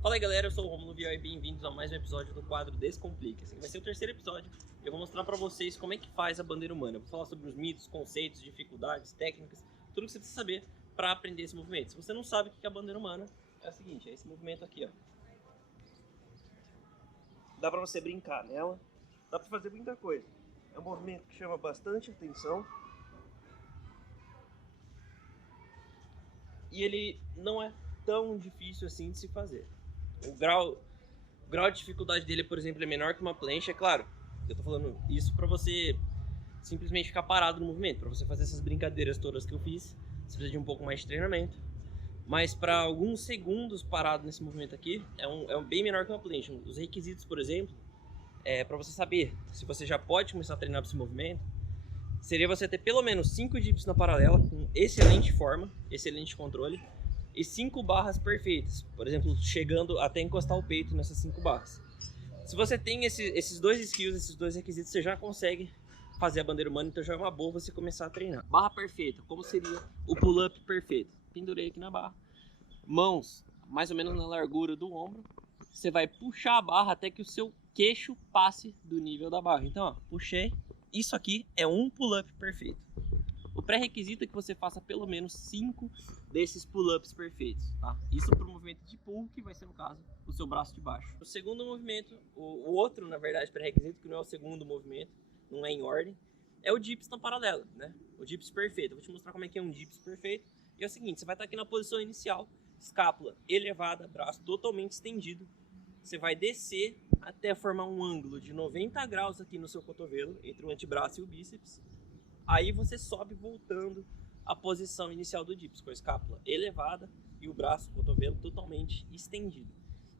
Fala aí galera, eu sou o Romulo Vial e bem-vindos a mais um episódio do quadro Descomplica. Esse vai ser o terceiro episódio e eu vou mostrar pra vocês como é que faz a bandeira humana. Eu vou falar sobre os mitos, conceitos, dificuldades, técnicas, tudo que você precisa saber pra aprender esse movimento. Se você não sabe o que é a bandeira humana, é o seguinte, é esse movimento aqui, ó. Dá pra você brincar nela, dá pra fazer muita coisa. É um movimento que chama bastante atenção e ele não é tão difícil assim de se fazer. O grau de dificuldade dele, por exemplo, é menor que uma plancha, é claro. Eu tô falando isso pra você simplesmente ficar parado no movimento. Pra você fazer essas brincadeiras todas que eu fiz, você precisa de um pouco mais de treinamento. Mas para alguns segundos parado nesse movimento aqui, é bem menor que uma plancha. Os requisitos, por exemplo, para você saber se você já pode começar a treinar para esse movimento, seria você ter pelo menos 5 dips na paralela, com excelente forma, excelente controle, e 5 barras perfeitas. Por exemplo, chegando até encostar o peito nessas 5 barras. Se você tem esses dois skills, esses dois requisitos, você já consegue fazer a bandeira humana, então já é uma boa você começar a treinar. Barra perfeita, como seria o pull-up perfeito? Pendurei aqui na barra, mãos mais ou menos na largura do ombro, você vai puxar a barra até que o seu queixo passe do nível da barra. Então, ó, puxei, isso aqui é um pull-up perfeito. O pré-requisito é que você faça pelo menos 5 desses pull-ups perfeitos, tá? Isso para o movimento de pull, que vai ser, no caso, o seu braço de baixo. O segundo movimento, o outro, na verdade, pré-requisito, que não é o segundo movimento, não é em ordem, é o dips na paralela, né? O dips perfeito. Eu vou te mostrar como é que é um dips perfeito. E é o seguinte, você vai estar aqui na posição inicial, escápula elevada, braço totalmente estendido. Você vai descer até formar um ângulo de 90 graus aqui no seu cotovelo, entre o antebraço e o bíceps. Aí você sobe voltando à posição inicial do dips, com a escápula elevada e o braço, o cotovelo totalmente estendido.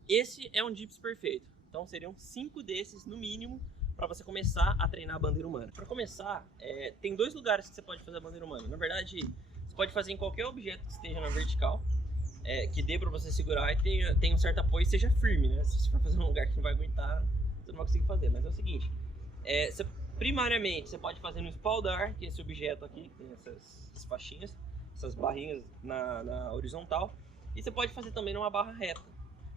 Esse é um dips perfeito. Então seriam 5 desses no mínimo para você começar a treinar a bandeira humana. Para começar, tem 2 lugares que você pode fazer a bandeira humana. Na verdade, você pode fazer em qualquer objeto que esteja na vertical, que dê para você segurar e tenha um certo apoio e seja firme, né? Se você for fazer num lugar que não vai aguentar, você não vai conseguir fazer. Mas é o seguinte, primariamente você pode fazer no espaldar, que é esse objeto aqui, que tem essas faixinhas, essas barrinhas na horizontal. E você pode fazer também numa barra reta.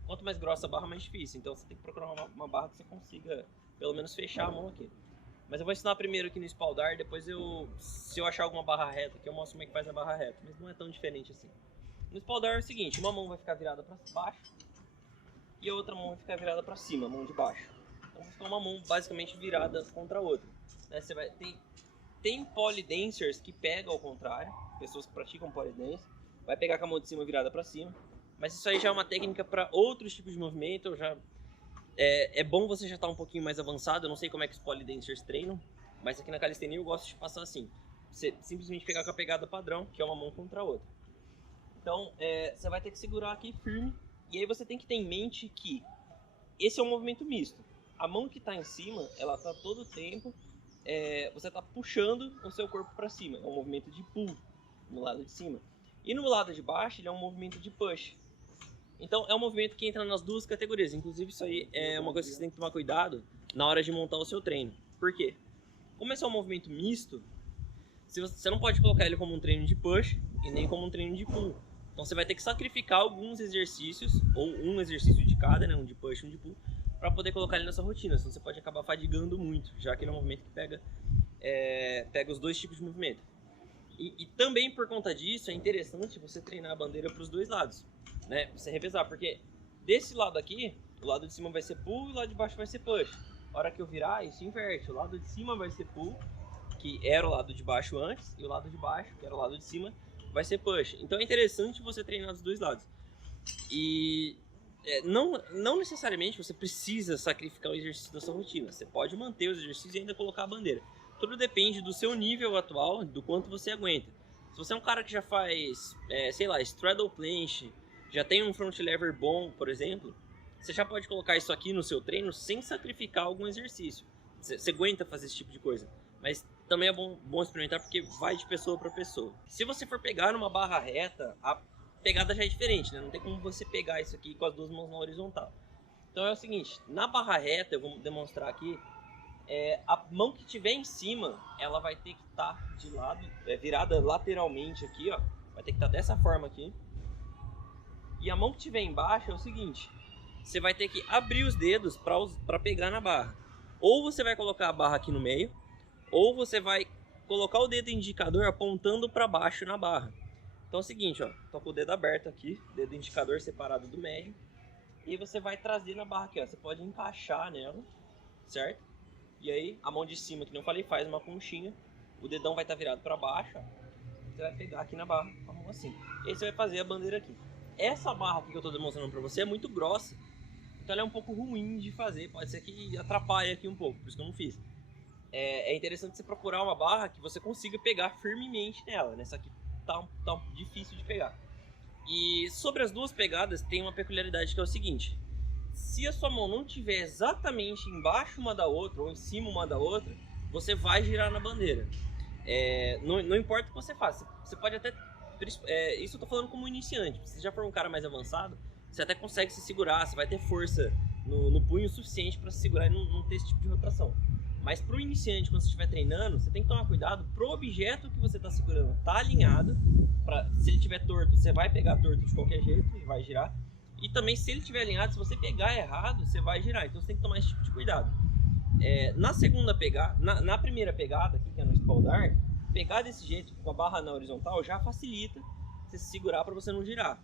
Quanto mais grossa a barra, mais difícil. Então você tem que procurar uma barra que você consiga pelo menos fechar a mão aqui. Mas eu vou ensinar primeiro aqui no espaldar, depois se eu achar alguma barra reta aqui, eu mostro como é que faz a barra reta. Mas não é tão diferente assim. No espaldar é o seguinte, uma mão vai ficar virada para baixo e a outra mão vai ficar virada para cima, a mão de baixo. Então vai ficar uma mão basicamente virada contra a outra. Né? Tem polydancers que pegam ao contrário, pessoas que praticam polydance, vai pegar com a mão de cima virada para cima. Mas isso aí já é uma técnica para outros tipos de movimento. É bom você já estar um pouquinho mais avançado. Eu não sei como é que os polydancers treinam, mas aqui na calistenia eu gosto de passar assim. Você simplesmente pegar com a pegada padrão, que é uma mão contra a outra. Então você vai ter que segurar aqui firme. E aí você tem que ter em mente que esse é um movimento misto. A mão que está em cima, ela está todo o tempo, você está puxando o seu corpo para cima. É um movimento de pull no lado de cima. E no lado de baixo ele é um movimento de push. Então é um movimento que entra nas duas categorias. Inclusive isso aí é uma coisa que você tem que tomar cuidado na hora de montar o seu treino. Por quê? Como esse é um movimento misto, você não pode colocar ele como um treino de push e nem como um treino de pull. Então você vai ter que sacrificar alguns exercícios, ou um exercício de cada, né, um de push e um de pull, para poder colocar ele nessa rotina. Senão você pode acabar fadigando muito, já que ele é um movimento que pega os dois tipos de movimento. E também por conta disso é interessante você treinar a bandeira para os dois lados, né? Você revezar, porque desse lado aqui, o lado de cima vai ser pull e o lado de baixo vai ser push. A hora que eu virar, isso inverte. O lado de cima vai ser pull, que era o lado de baixo antes, e o lado de baixo, que era o lado de cima, vai ser push. Então é interessante você treinar dos dois lados. E não necessariamente você precisa sacrificar o exercício da sua rotina. Você pode manter os exercícios e ainda colocar a bandeira. Tudo depende do seu nível atual, do quanto você aguenta. Se você é um cara que já faz, sei lá, straddle planche, já tem um front lever bom, por exemplo, você já pode colocar isso aqui no seu treino sem sacrificar algum exercício. Você aguenta fazer esse tipo de coisa. Mas também é bom experimentar porque vai de pessoa para pessoa. Se você for pegar numa barra reta, a pegada já é diferente, né? Não tem como você pegar isso aqui com as duas mãos na horizontal. Então é o seguinte, na barra reta, eu vou demonstrar aqui, a mão que tiver em cima, ela vai ter que estar de lado, virada lateralmente aqui, ó. Vai ter que estar dessa forma aqui. E a mão que tiver embaixo é o seguinte, você vai ter que abrir os dedos para pegar na barra. Ou você vai colocar a barra aqui no meio, ou você vai colocar o dedo indicador apontando para baixo na barra. Então é o seguinte, ó, tô com o dedo aberto aqui, dedo indicador separado do médio, e você vai trazer na barra aqui, ó, você pode encaixar nela, certo? E aí a mão de cima, que não falei, faz uma conchinha, o dedão vai estar virado para baixo, ó. Você vai pegar aqui na barra, a mão assim. E aí você vai fazer a bandeira aqui. Essa barra aqui que eu tô demonstrando para você é muito grossa, então ela é um pouco ruim de fazer, pode ser que atrapalhe aqui um pouco, por isso que eu não fiz. É interessante você procurar uma barra que você consiga pegar firmemente nela, nessa aqui tá difícil de pegar. E sobre as duas pegadas tem uma peculiaridade que é o seguinte: se a sua mão não estiver exatamente embaixo uma da outra ou em cima uma da outra, você vai girar na bandeira. Não importa o que você faça, você pode até... isso eu tô falando como iniciante. Se você já for um cara mais avançado, você até consegue se segurar, você vai ter força no punho suficiente para se segurar e não ter esse tipo de rotação. Mas para o iniciante, quando você estiver treinando, você tem que tomar cuidado pro objeto que você está segurando tá alinhado. Se ele estiver torto, você vai pegar torto de qualquer jeito e vai girar. E também, se ele estiver alinhado, se você pegar errado, você vai girar. Então você tem que tomar esse tipo de cuidado. Na primeira pegada, aqui, que é no espaldar, pegar desse jeito, com a barra na horizontal, já facilita você se segurar para você não girar.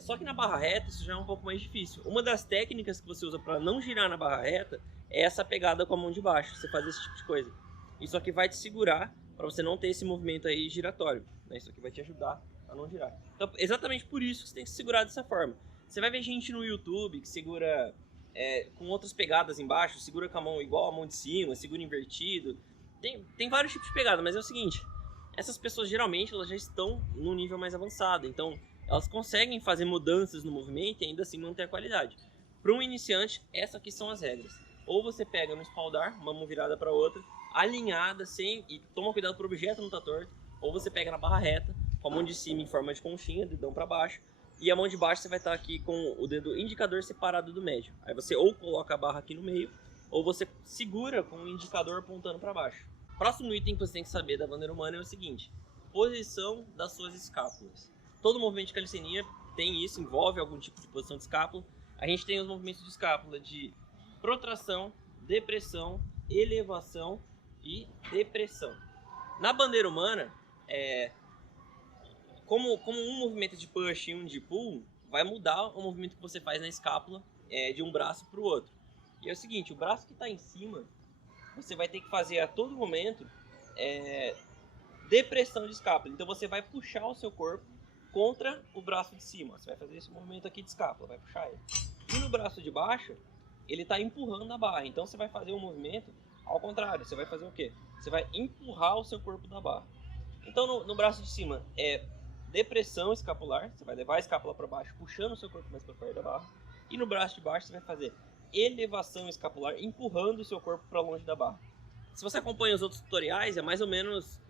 Só que na barra reta isso já é um pouco mais difícil. Uma das técnicas que você usa para não girar na barra reta é essa pegada com a mão de baixo, você fazer esse tipo de coisa. Isso aqui vai te segurar para você não ter esse movimento aí giratório, né? Isso aqui vai te ajudar a não girar. Então, exatamente por isso que você tem que se segurar dessa forma. Você vai ver gente no YouTube que segura com outras pegadas embaixo, segura com a mão igual a mão de cima, segura invertido. Tem vários tipos de pegada, mas é o seguinte: essas pessoas geralmente elas já estão num nível mais avançado, então elas conseguem fazer mudanças no movimento e ainda assim manter a qualidade. Para um iniciante, essas aqui são as regras. Ou você pega no espaldar, uma mão virada para outra, alinhada, e toma cuidado para o objeto não estar torto. Ou você pega na barra reta, com a mão de cima em forma de conchinha, dedão para baixo. E a mão de baixo você vai estar aqui com o dedo indicador separado do médio. Aí você ou coloca a barra aqui no meio, ou você segura com o indicador apontando para baixo. Próximo item que você tem que saber da bandeira humana é o seguinte: posição das suas escápulas. Todo movimento de calistenia tem isso, envolve algum tipo de posição de escápula. A gente tem os movimentos de escápula de protração, depressão, elevação e depressão. Na bandeira humana, como um movimento de push e um de pull, vai mudar o movimento que você faz na escápula de um braço para o outro. E é o seguinte: o braço que está em cima, você vai ter que fazer a todo momento depressão de escápula. Então você vai puxar o seu corpo contra o braço de cima. Você vai fazer esse movimento aqui de escápula, vai puxar ele. E no braço de baixo, ele está empurrando a barra. Então você vai fazer um movimento ao contrário. Você vai fazer o quê? Você vai empurrar o seu corpo da barra. Então no braço de cima é depressão escapular. Você vai levar a escápula para baixo, puxando o seu corpo mais para perto da barra. E no braço de baixo você vai fazer elevação escapular, empurrando o seu corpo para longe da barra. Se você acompanha os outros tutoriais, é mais ou menos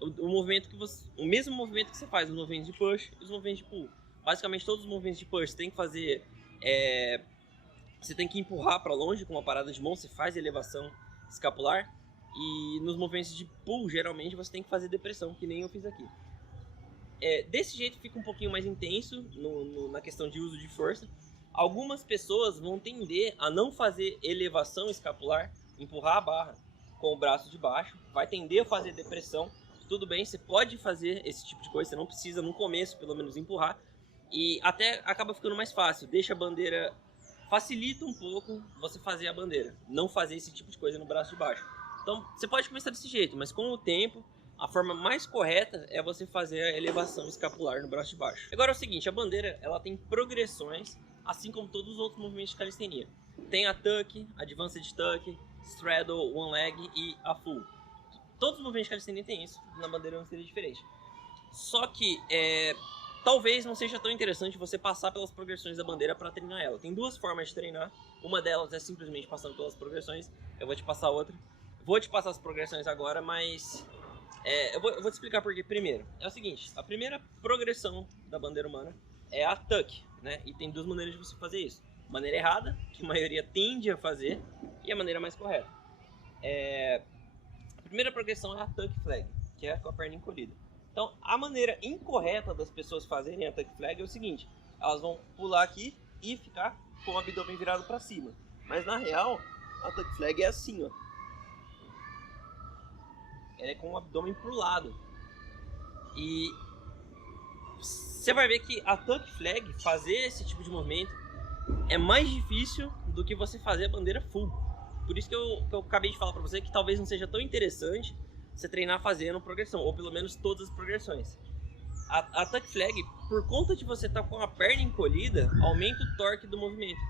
o mesmo movimento que você faz, os movimentos de push e os movimentos de pull. Basicamente todos os movimentos de push você tem que fazer, você tem que empurrar para longe com uma parada de mão, você faz elevação escapular. E nos movimentos de pull, geralmente você tem que fazer depressão, que nem eu fiz aqui. Desse jeito fica um pouquinho mais intenso na questão de uso de força. Algumas pessoas vão tender a não fazer elevação escapular, empurrar a barra com o braço de baixo, vai tender a fazer depressão. Tudo bem, você pode fazer esse tipo de coisa, você não precisa no começo pelo menos empurrar, e até acaba ficando mais fácil, deixa a bandeira, facilita um pouco você fazer a bandeira, não fazer esse tipo de coisa no braço de baixo. Então você pode começar desse jeito, mas com o tempo a forma mais correta é você fazer a elevação escapular no braço de baixo. Agora é o seguinte: a bandeira ela tem progressões, assim como todos os outros movimentos de calistenia. Tem a tuck, advanced tuck, straddle, one leg e a full. Todos os movimentos de calistenia tem isso, na bandeira não seria diferente. Só que talvez não seja tão interessante você passar pelas progressões da bandeira para treinar ela. Tem duas formas de treinar. Uma delas é simplesmente passando pelas progressões. Eu vou te passar outra. Vou te passar as progressões agora, mas eu vou te explicar por quê. Primeiro, é o seguinte: a primeira progressão da bandeira humana é a tuck, né? E tem duas maneiras de você fazer isso. A maneira errada, que a maioria tende a fazer, e a maneira mais correta. A primeira progressão é a tuck flag, que é com a perna encolhida. Então, a maneira incorreta das pessoas fazerem a tuck flag é o seguinte: elas vão pular aqui e ficar com o abdômen virado para cima. Mas na real, a tuck flag é assim, ó. Ela é com o abdômen pro lado. E você vai ver que a tuck flag, fazer esse tipo de movimento, é mais difícil do que você fazer a bandeira full. Por isso que eu acabei de falar pra você que talvez não seja tão interessante você treinar fazendo progressão, ou pelo menos todas as progressões. A tuck flag, por conta de você estar com a perna encolhida, aumenta o torque do movimento.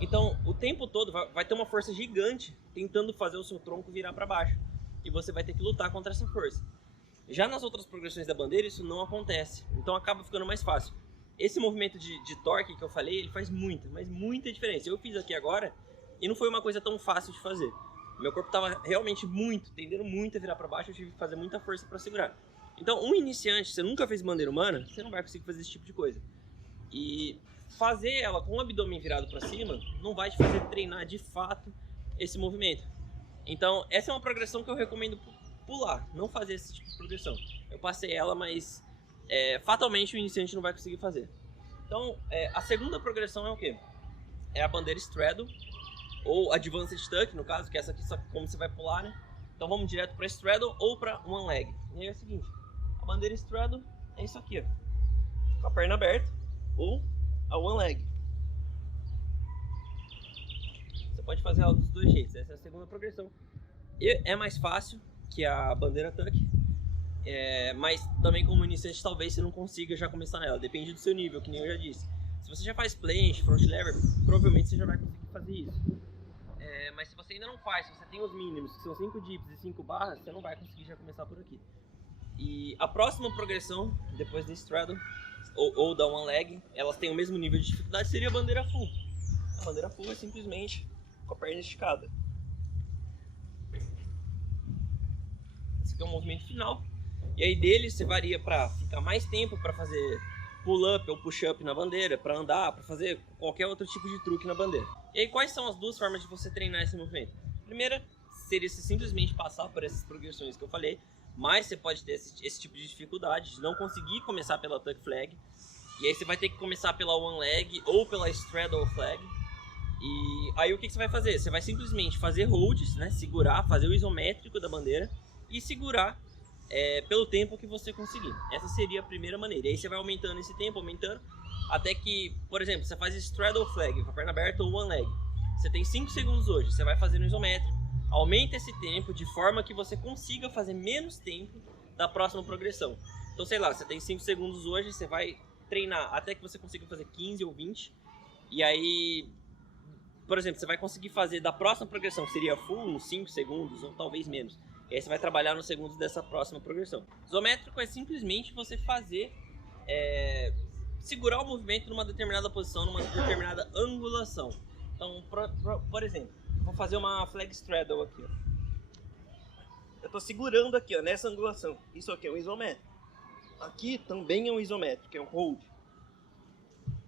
Então, o tempo todo vai ter uma força gigante tentando fazer o seu tronco virar para baixo. E você vai ter que lutar contra essa força. Já nas outras progressões da bandeira, isso não acontece. Então, acaba ficando mais fácil. Esse movimento de torque que eu falei, ele faz muita, mas muita diferença. Eu fiz aqui agora e não foi uma coisa tão fácil de fazer. Meu corpo estava realmente tendendo muito a virar para baixo. Eu tive que fazer muita força para segurar. Então, um iniciante, você nunca fez bandeira humana, você não vai conseguir fazer esse tipo de coisa. E fazer ela com o abdômen virado para cima não vai te fazer treinar de fato esse movimento. Então, essa é uma progressão que eu recomendo pular, não fazer esse tipo de progressão. Eu passei ela, mas fatalmente o iniciante não vai conseguir fazer. Então, a segunda progressão é o quê? É a bandeira straddle, ou advanced tuck, no caso, que é essa aqui, só como você vai pular, né? Então vamos direto para straddle ou para one leg. E aí é o seguinte, a bandeira straddle é isso aqui, ó, com a perna aberta, ou a one leg. Você pode fazer ela dos dois jeitos, essa é a segunda progressão. E é mais fácil que a bandeira tuck, mas também como iniciante talvez você não consiga já começar nela, depende do seu nível, que nem eu já disse. Se você já faz planche, front lever, provavelmente você já vai conseguir fazer isso. Mas se você ainda não faz, se você tem os mínimos, que são 5 dips e 5 barras, você não vai conseguir já começar por aqui. E a próxima progressão, depois do straddle ou da one leg, elas têm o mesmo nível de dificuldade, seria a bandeira full. A bandeira full é simplesmente com a perna esticada. Esse aqui é o movimento final. E aí dele você varia para ficar mais tempo para fazer pull-up ou push-up na bandeira, para andar, para fazer qualquer outro tipo de truque na bandeira. E aí quais são as duas formas de você treinar esse movimento? A primeira seria se simplesmente passar por essas progressões que eu falei, mas você pode ter esse tipo de dificuldade de não conseguir começar pela tuck flag. E aí você vai ter que começar pela one leg ou pela straddle flag. E aí o que você vai fazer? Você vai simplesmente fazer holds, né? Segurar, fazer o isométrico da bandeira e segurar pelo tempo que você conseguir. Essa seria a primeira maneira. E aí você vai aumentando esse tempo, aumentando, até que, por exemplo, você faz straddle flag com a perna aberta ou one leg. Você tem 5 segundos hoje, você vai fazer no isométrico. Aumenta esse tempo de forma que você consiga fazer menos tempo da próxima progressão. Então, sei lá, você tem 5 segundos hoje, você vai treinar até que você consiga fazer 15 ou 20. E aí, por exemplo, você vai conseguir fazer da próxima progressão, que seria full, uns 5 segundos ou talvez menos. E aí você vai trabalhar nos segundos dessa próxima progressão. Isométrico é simplesmente você fazer, segurar o movimento numa determinada posição, numa determinada angulação. Então, por exemplo, vou fazer uma flag straddle aqui, ó. Eu tô segurando aqui, ó, nessa angulação. Isso aqui é um isométrico. Aqui também é um isométrico, que é um hold.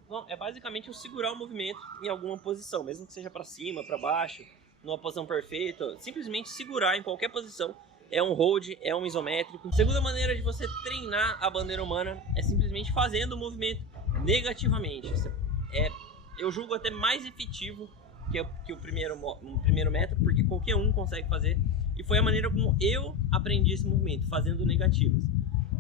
Então, é basicamente eu segurar o movimento em alguma posição, mesmo que seja para cima, para baixo, numa posição perfeita. Simplesmente segurar em qualquer posição é um hold, é um isométrico. Segunda maneira de você treinar a bandeira humana é simplesmente fazendo o movimento negativamente. Eu julgo até mais efetivo que o primeiro método, porque qualquer um consegue fazer. E foi a maneira como eu aprendi esse movimento, fazendo negativas.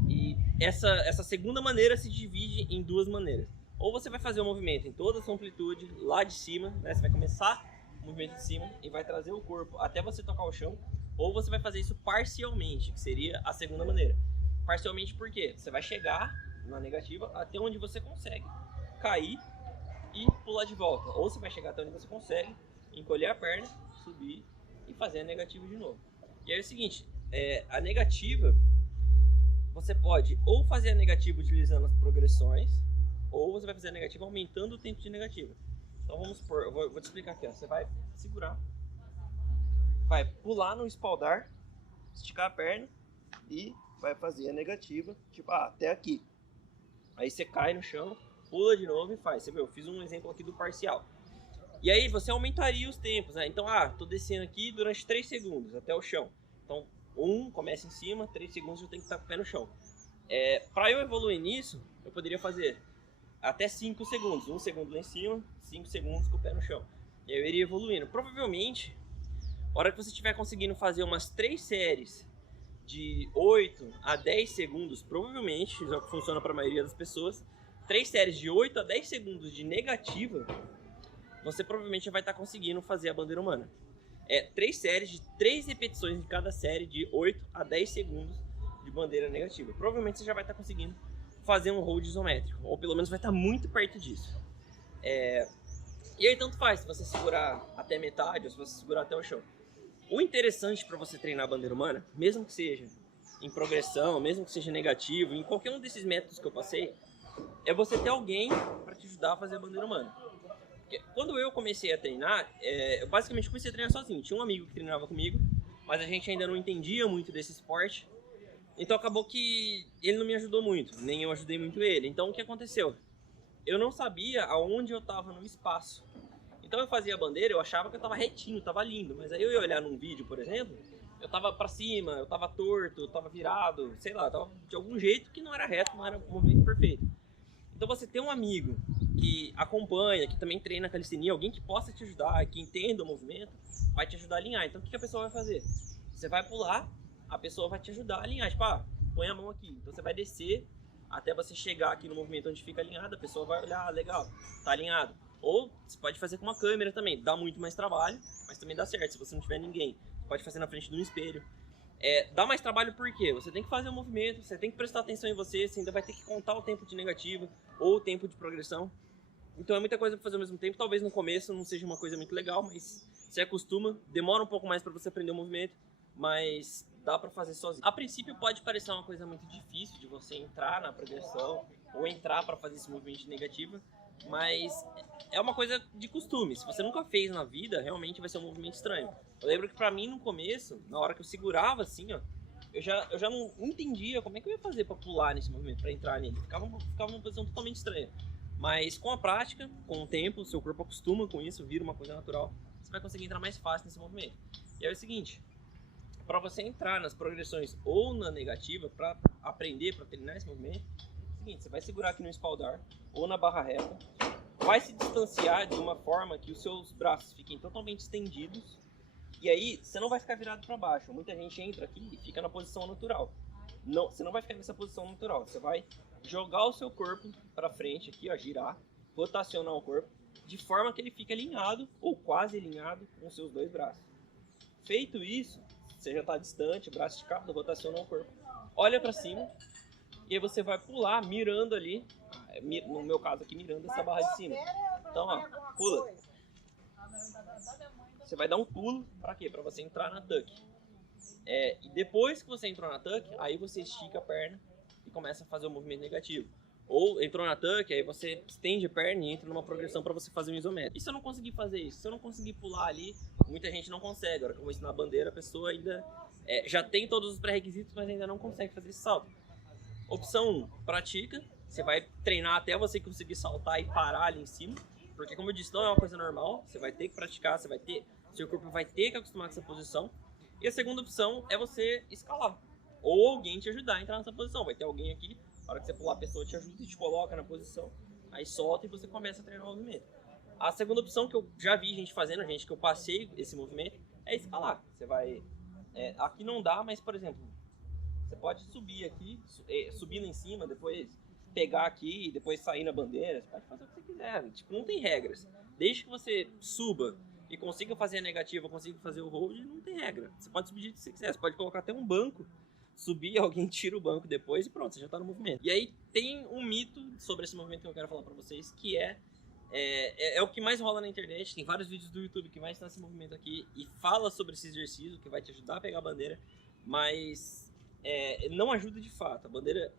E essa segunda maneira se divide em duas maneiras. Ou você vai fazer o movimento em toda a sua amplitude, lá de cima, né? Você vai começar o movimento de cima e vai trazer o corpo até você tocar o chão. Ou você vai fazer isso parcialmente, que seria a segunda maneira. Parcialmente por quê? Você vai chegar na negativa até onde você consegue, cair e pular de volta. Ou você vai chegar até onde você consegue, encolher a perna, subir e fazer a negativa de novo. E aí é o seguinte, a negativa, você pode ou fazer a negativa utilizando as progressões, ou você vai fazer a negativa aumentando o tempo de negativa. Então vamos supor, eu vou te explicar aqui, ó. Você vai segurar, vai pular no espaldar, esticar a perna e vai fazer a negativa, tipo, até aqui. Aí você cai no chão, pula de novo e faz. Você viu, eu fiz um exemplo aqui do parcial. E aí você aumentaria os tempos, né? Então, tô descendo aqui durante 3 segundos até o chão. Então, começa em cima, 3 segundos eu tenho que estar com o pé no chão. Para eu evoluir nisso, eu poderia fazer até 5 segundos. 1 segundo lá em cima, 5 segundos com o pé no chão. E aí eu iria evoluindo. Provavelmente, a hora que você estiver conseguindo fazer umas 3 séries de 8 a 10 segundos, provavelmente, isso é o que funciona para a maioria das pessoas, 3 séries de 8 a 10 segundos de negativa, você provavelmente já vai estar conseguindo fazer a bandeira humana. 3 séries de 3 repetições de cada série de 8 a 10 segundos de bandeira negativa. Provavelmente você já vai estar conseguindo fazer um hold isométrico, ou pelo menos vai estar muito perto disso. E aí tanto faz se você segurar até metade ou se você segurar até o chão. O interessante para você treinar a bandeira humana, mesmo que seja em progressão, mesmo que seja negativo, em qualquer um desses métodos que eu passei, é você ter alguém para te ajudar a fazer a bandeira humana. Porque quando eu comecei a treinar, eu basicamente comecei a treinar sozinho. Tinha um amigo que treinava comigo, mas a gente ainda não entendia muito desse esporte. Então acabou que ele não me ajudou muito, nem eu ajudei muito ele. Então o que aconteceu? Eu não sabia aonde eu estava no espaço. Então eu fazia a bandeira, eu achava que eu estava retinho, estava lindo. Mas aí eu ia olhar num vídeo, por exemplo, eu estava para cima, eu estava torto, eu estava virado, sei lá, tava de algum jeito que não era reto, não era um movimento perfeito. Então você ter um amigo que acompanha, que também treina calistenia, alguém que possa te ajudar, que entenda o movimento, vai te ajudar a alinhar. Então o que a pessoa vai fazer? Você vai pular, a pessoa vai te ajudar a alinhar. Tipo, põe a mão aqui. Então você vai descer até você chegar aqui no movimento onde fica alinhado, a pessoa vai olhar, legal, tá alinhado. Ou você pode fazer com uma câmera também, dá muito mais trabalho, mas também dá certo, se você não tiver ninguém. Você pode fazer na frente de um espelho. Dá mais trabalho porque você tem que fazer o movimento, você tem que prestar atenção em você ainda vai ter que contar o tempo de negativa ou o tempo de progressão. Então é muita coisa para fazer ao mesmo tempo. Talvez no começo não seja uma coisa muito legal, mas você acostuma, demora um pouco mais para você aprender o movimento, mas dá para fazer sozinho. A princípio pode parecer uma coisa muito difícil de você entrar na progressão ou entrar para fazer esse movimento de negativa, mas é uma coisa de costume. Se você nunca fez na vida, realmente vai ser um movimento estranho. Eu lembro que pra mim no começo, na hora que eu segurava assim, ó, eu já não entendia como é que eu ia fazer pra pular nesse movimento, pra entrar nele. Ficava numa posição totalmente estranha. Mas com a prática, com o tempo, o seu corpo acostuma com isso, vira uma coisa natural, você vai conseguir entrar mais fácil nesse movimento. E aí é o seguinte, pra você entrar nas progressões ou na negativa, pra aprender, pra treinar esse movimento, é o seguinte, você vai segurar aqui no espaldar ou na barra reta, vai se distanciar de uma forma que os seus braços fiquem totalmente estendidos. E aí, você não vai ficar virado para baixo. Muita gente entra aqui e fica na posição natural. Não, você não vai ficar nessa posição natural. Você vai jogar o seu corpo para frente aqui, ó, girar, rotacionar o corpo, de forma que ele fique alinhado, ou quase alinhado, com os seus dois braços. Feito isso, você já está distante, braço esticado, rotaciona o corpo. Olha para cima, e aí você vai pular mirando ali, no meu caso aqui, mirando essa barra de cima. Então, ó, pula. Você vai dar um pulo, pra quê? Pra você entrar na tuck. E depois que você entrou na tuck, aí você estica a perna e começa a fazer o movimento negativo. Ou entrou na tuck, aí você estende a perna e entra numa progressão pra você fazer um isométrico. E se eu não conseguir fazer isso? Se eu não conseguir pular ali, muita gente não consegue. Agora que eu vou ensinar a bandeira, a pessoa ainda já tem todos os pré-requisitos, mas ainda não consegue fazer esse salto. Opção 1, pratica. Você vai treinar até você conseguir saltar e parar ali em cima. Porque, como eu disse, não é uma coisa normal. Você vai ter que praticar, seu corpo vai ter que acostumar com essa posição. E a segunda opção é você escalar. Ou alguém te ajudar a entrar nessa posição. Vai ter alguém aqui, na hora que você pular, a pessoa te ajuda e te coloca na posição. Aí solta e você começa a treinar o movimento. A segunda opção que eu já vi gente fazendo, gente que eu passei esse movimento, é escalar. Você vai... aqui não dá, mas, por exemplo, você pode subir aqui, subir lá em cima, depois pegar aqui e depois sair na bandeira. Você pode fazer o que você quiser. Tipo, não tem regras. Desde que você suba e consiga fazer a negativa, consiga fazer o hold, não tem regra. Você pode subir do jeito que você quiser. Você pode colocar até um banco, subir, alguém tira o banco depois e pronto, você já tá no movimento. E aí tem um mito sobre esse movimento que eu quero falar pra vocês, que é o que mais rola na internet. Tem vários vídeos do YouTube que vai ensinar esse movimento aqui e fala sobre esse exercício que vai te ajudar a pegar a bandeira, mas não ajuda de fato. A bandeira...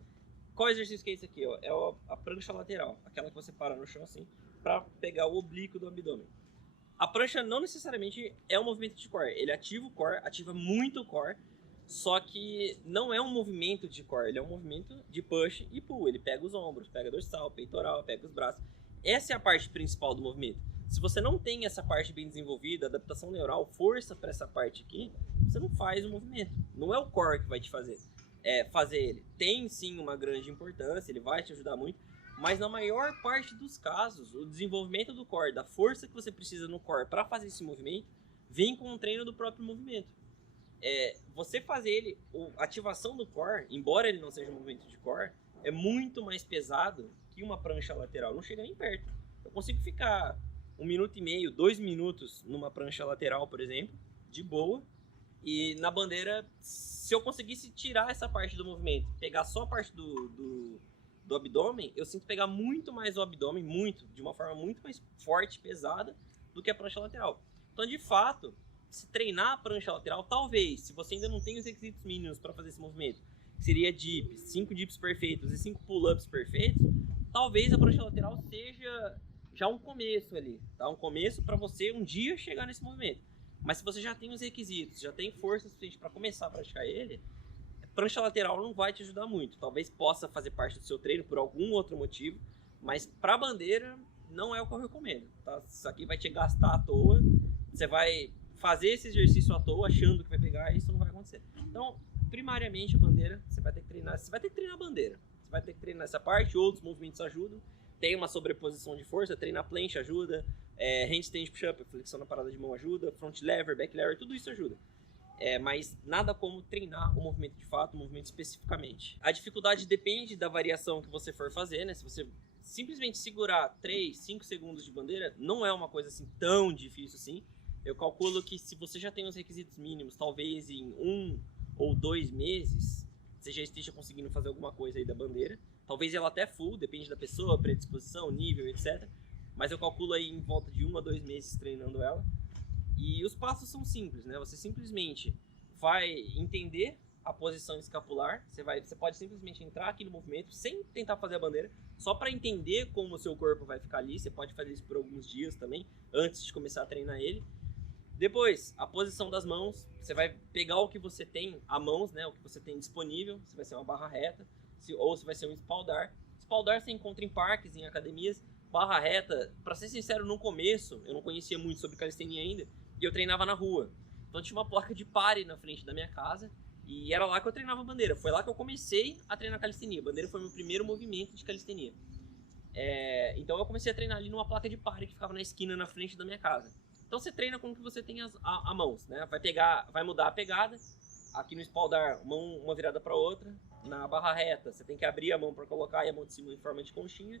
Qual exercício que é esse aqui? Ó? É a prancha lateral, aquela que você para no chão assim, para pegar o oblíquo do abdômen. A prancha não necessariamente é um movimento de core, ele ativa o core, ativa muito o core, só que não é um movimento de core, ele é um movimento de push e pull. Ele pega os ombros, pega dorsal, peitoral, pega os braços. Essa é a parte principal do movimento. Se você não tem essa parte bem desenvolvida, adaptação neural, força para essa parte aqui, você não faz o movimento. Não é o core que vai te fazer ele. Tem sim uma grande importância, ele vai te ajudar muito, Mas na maior parte dos casos, o desenvolvimento do core, da força que você precisa no core para fazer esse movimento, vem com o treino do próprio movimento. Você fazer ele, a ativação do core, embora ele não seja um movimento de core, é muito mais pesado que uma prancha lateral. Não chega nem perto. Eu consigo ficar 1 minuto e meio, 2 minutos numa prancha lateral, por exemplo, de boa. E na bandeira, se eu conseguisse tirar essa parte do movimento, pegar só a parte do abdômen, eu sinto pegar muito mais o abdômen, de uma forma muito mais forte, pesada, do que a prancha lateral. Então, de fato, se treinar a prancha lateral, talvez, se você ainda não tem os requisitos mínimos para fazer esse movimento, que seria dips, 5 dips perfeitos e 5 pull-ups perfeitos, talvez a prancha lateral seja já um começo ali, tá? Um começo para você um dia chegar nesse movimento. Mas se você já tem os requisitos, já tem força suficiente para começar a praticar ele, prancha lateral não vai te ajudar muito. Talvez possa fazer parte do seu treino por algum outro motivo, mas para bandeira não é o que eu recomendo, tá? Isso aqui vai te gastar à toa, você vai fazer esse exercício à toa achando que vai pegar, isso não vai acontecer. Então, primariamente a bandeira, você vai ter que treinar a bandeira. Você vai ter que treinar essa parte, outros movimentos ajudam. Tem uma sobreposição de força, treinar planche ajuda, handstand push-up, flexão na parada de mão ajuda, front lever, back lever, tudo isso ajuda. Mas nada como treinar o movimento de fato, o movimento especificamente. A dificuldade depende da variação que você for fazer, né? Se você simplesmente segurar 3, 5 segundos de bandeira, não é uma coisa assim tão difícil assim. Eu calculo que se você já tem os requisitos mínimos, talvez em 1 ou 2 meses, você já esteja conseguindo fazer alguma coisa aí da bandeira. Talvez ela até full, depende da pessoa, predisposição, nível, etc. Mas eu calculo aí em volta de 1 a 2 meses treinando ela. E os passos são simples, né? Você simplesmente vai entender a posição escapular. Você pode simplesmente entrar aqui no movimento sem tentar fazer a bandeira, só para entender como o seu corpo vai ficar ali. Você pode fazer isso por alguns dias também, antes de começar a treinar ele. Depois, a posição das mãos. Você vai pegar o que você tem a mãos, né? O que você tem disponível. Se vai ser uma barra reta, ou se vai ser um espaldar. Espaldar você encontra em parques, em academias. Barra reta, para ser sincero, no começo, eu não conhecia muito sobre calistenia ainda, e eu treinava na rua. Então tinha uma placa de pare na frente da minha casa, e era lá que eu treinava bandeira. Foi lá que eu comecei a treinar calistenia. Bandeira foi meu primeiro movimento de calistenia. Então eu comecei a treinar ali numa placa de pare que ficava na esquina, na frente da minha casa. Então você treina com o que você tem a mãos, né? Vai mudar a pegada. Aqui no espaldar, uma virada para outra. Na barra reta, você tem que abrir a mão para colocar e a mão de cima em forma de conchinha.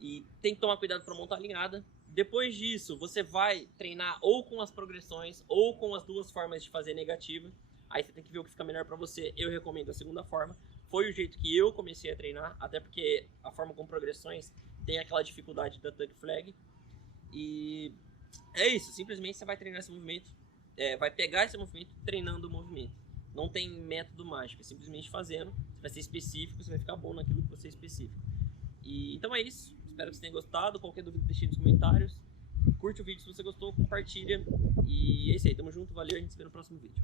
E tem que tomar cuidado para a mão estar alinhada. Depois disso, você vai treinar ou com as progressões ou com as duas formas de fazer negativa. Aí você tem que ver o que fica melhor para você. Eu recomendo a segunda forma. Foi o jeito que eu comecei a treinar, até porque a forma com progressões tem aquela dificuldade da tuck flag. E é isso, simplesmente você vai treinar esse movimento, vai pegar esse movimento treinando o movimento. Não tem método mágico, é simplesmente fazendo. Você vai ser específico, você vai ficar bom naquilo que você é específico. Então é isso, espero que você tenha gostado. Qualquer dúvida deixe nos comentários. Curte o vídeo se você gostou, compartilha. E é isso aí, tamo junto, valeu, a gente se vê no próximo vídeo.